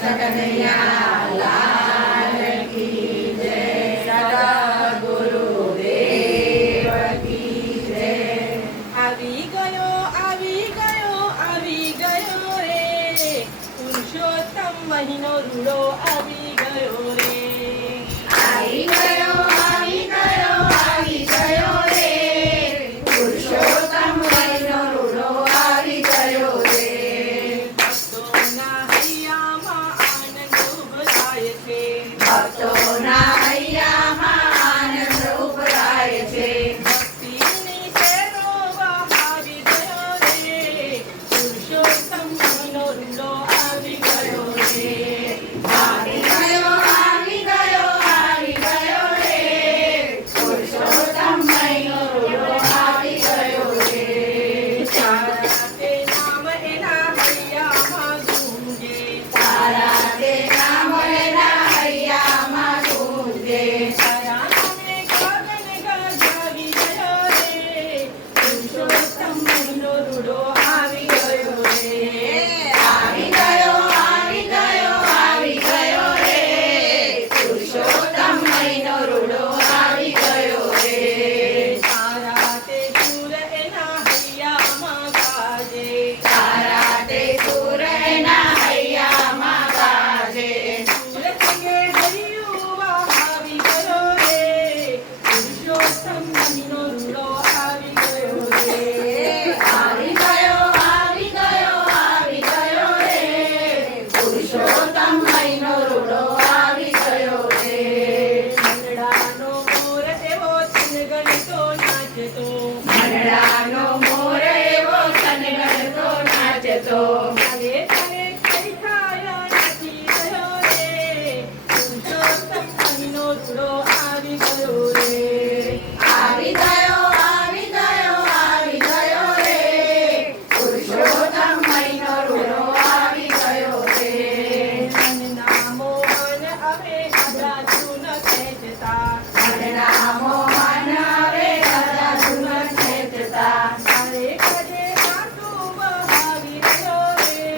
કનૈયા લાલ કી જય, સદગુરુદેવ કી જય। આવી ગયો આવી ગયો આવી ગયો રે, પુરુષોત્તમ મહિનો રૂડો આવી ગયો રે। આવી ગયો આવી ગયો આવી ગયો રે, પુરુષોત્તમ મહિનો રૂડો આવી ગયો રે। ભક્તોના હૈયામાં આનંદ ઉભરાય છે, ભક્તોના હૈયામાં આનંદ ઉભરાય છે। ભક્તિની શેરો આવી ગયો રે, પુરુષોત્તમ મહિનો રૂડો આવી ગયો રે। આવી ગયો આવી ગયો આવી ગયો રે, પુરુષોત્તમ મહિનો રૂડો આવી ગયો રે। તારા તે નામ એના હૈયામાં ગુંજે, તારા તે નામ એના હૈયામાં ગુંજે। તારા નામે ગગન ગરજાવી ગયો રે, પુરુષોત્તમ મહિનો રૂડો આવી ગયો રે। આવી ગયો આવી ગયો આવી ગયો રે, પુરુષોત્તમ મહિનો રૂડો આવી ગયો રે। તારા તે સુર એના હૈયામાં ગાજે, તારા તે સુર એના હૈયામાં ગાજે। સુર સંગે હૈયું આવી ગયો રે, પુરુષોત્તમ મહિનો રૂડો આવી ગયો રે। આવી ગયો આવી ગયો આવી ગયો રે, પુરુષોત્તમ મહિનો રૂડો આવી ગયો રે। મંડળાનો મોર એવો તનગણતો નાચતો, મંડળાનો મોર એવો તનગણતો નાચતો। તારે તારે કઈ થાય નથી ગયો રે, પુરુષોત્તમ મહિનો રૂડો આવી ગયો રે। આવી ગયો આવી ગયો આવી ગયો રે, પુરુષોત્તમ મહિનો રૂડો આવી ગયો રે। મનના મોહન હવે કદાચું ન ખેંચતા, મનના મોહન હવે કદાચું ન ખેંચતા। તારે કદે આંસુ બહાવી ગયો રે,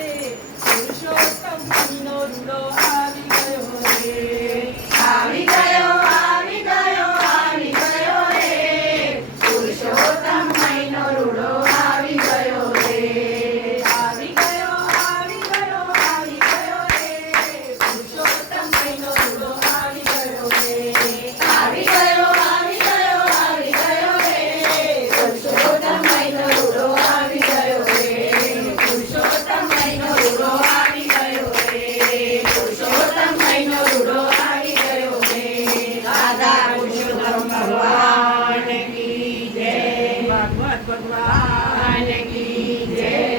પુરુષોત્તમ મહિનો રૂડો આવી ગયો રે। આવી ગયો આવી ગયો આવી ગયો રે, પુરુષોત્તમ મહિનો રૂડો આવી ગયો રે। આવી ગયો આવી ગયો આવી ગયો રે, પુરુષોત્તમ મહિનો રૂડો આવી ગયો રે। આવી ગયો આવી ગયો આવી ગયો રે, પુરુષોત્તમ મહિનો રૂડો આવી ગયો રે। પુરુષોત્તમ મહિનો રૂડો આવી ગયો રે, પુરુષોત્તમ મહિનો રૂડો આવી ગયો રે। દાદા પુરુષોત્તમ ભગવાન કી જય, ભાગવત ભગવાન ભગવાન કી જય।